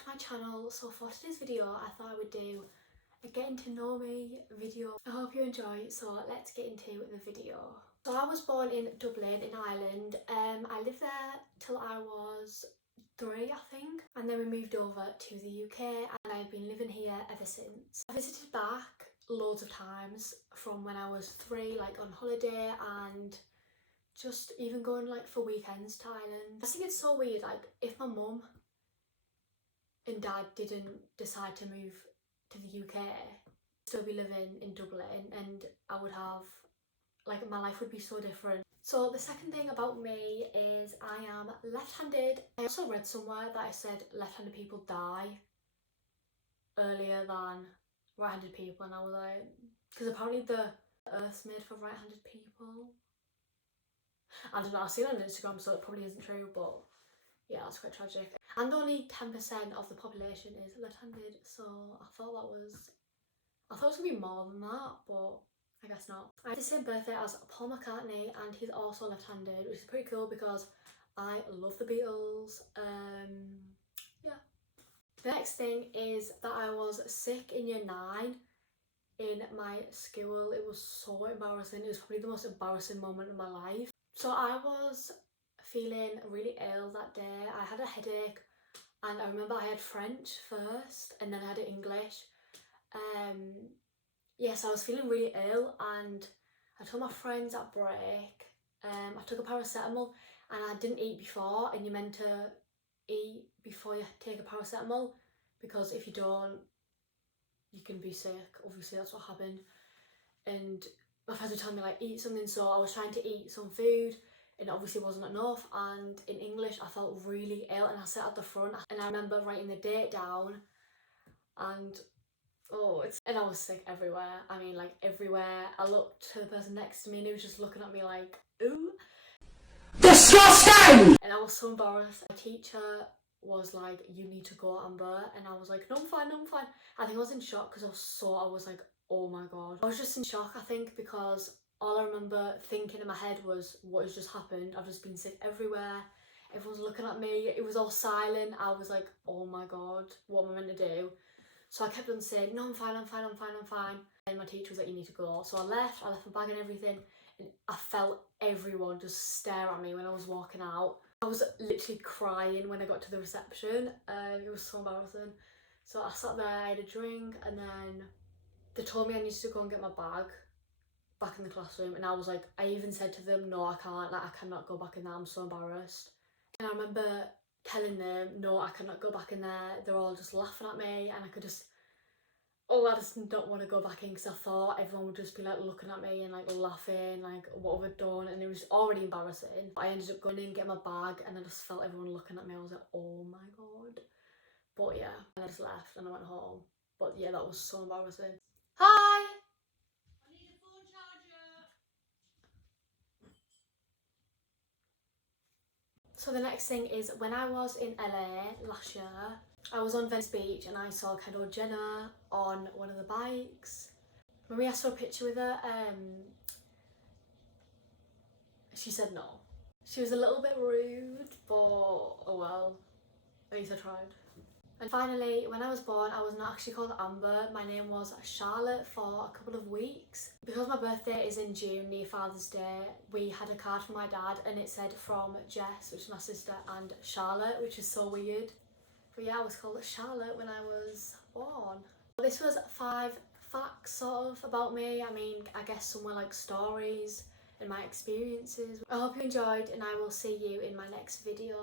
to my channel. So for today's video I thought I would do a getting to know me video. I hope you enjoy, so let's get into the video. So I was born in Dublin in Ireland. I lived there till I was 3 I think, and then we moved over to the UK and I've been living here ever since. I visited back loads of times from when I was 3, like on holiday and just even going like for weekends to Ireland. I think it's so weird, like if my mum and dad didn't decide to move to the UK, I'd still be living in Dublin and I would have, like, my life would be so different. So the second thing about me is I am left-handed. I also read somewhere that I said left-handed people die earlier than right-handed people, and I was like, because apparently the earth's made for right-handed people. I don't know, I've seen it on Instagram, so it probably isn't true, but yeah, that's quite tragic. And only 10% of the population is left-handed, so I thought it was gonna be more than that, but I guess not. I have the same birthday as Paul McCartney and he's also left-handed, which is pretty cool because I love the Beatles. Yeah. The next thing is that I was sick in year 9 in my school. It was so embarrassing. It was probably the most embarrassing moment of my life. So I was feeling really ill that day. I had a headache and I remember I had French first and then I had English. Yes, I was feeling really ill and I told my friends at break, I took a paracetamol and I didn't eat before, and you're meant to eat before you take a paracetamol because if you don't, you can be sick. Obviously that's what happened, and my friends were telling me like eat something, so I was trying to eat some food and it obviously wasn't enough, and in English I felt really ill and I sat at the front and I remember writing the date down and and I was sick everywhere. I mean, like everywhere. I looked to the person next to me and he was just looking at me like, ooh, disgusting! And I was so embarrassed. My teacher was like, you need to go, Amber, and I was like, no, I'm fine, no, I'm fine. I think I was in shock because I was like, oh my god. I was just in shock, I think, because all I remember thinking in my head was, what has just happened? I've just been sick everywhere. Everyone's looking at me. It was all silent. I was like, oh my god, what am I meant to do? So I kept on saying, no, I'm fine, I'm fine, I'm fine, I'm fine. And my teacher was like, you need to go. So I left my bag and everything, and I felt everyone just stare at me when I was walking out. I was literally crying when I got to the reception. It was so embarrassing. So I sat there, I had a drink, and then they told me I needed to go and get my bag back in the classroom. And I was like, I even said to them, no, I can't, like I cannot go back in there, I'm so embarrassed. And I remember telling them, no, I cannot go back in there. They're all just laughing at me and I just don't want to go back in because I thought everyone would just be like looking at me and like laughing, like what have I done? And it was already embarrassing. I ended up going in, getting my bag, and I just felt everyone looking at me. I was like, oh my god. But yeah, and I just left and I went home. But yeah, that was so embarrassing. Hi! I need a phone charger. So the next thing is when I was in LA last year, I was on Venice Beach and I saw Kendall Jenner on one of the bikes. When we asked for a picture with her, she said no. She was a little bit rude, but oh well, at least I tried. And finally, when I was born, I was not actually called Amber. My name was Charlotte for a couple of weeks. Because my birthday is in June, near Father's Day, we had a card from my dad and it said from Jess, which is my sister, and Charlotte, which is so weird. But yeah, I was called Charlotte when I was born. This was 5 facts sort of about me. I mean, I guess some were like stories and my experiences. I hope you enjoyed and I will see you in my next video.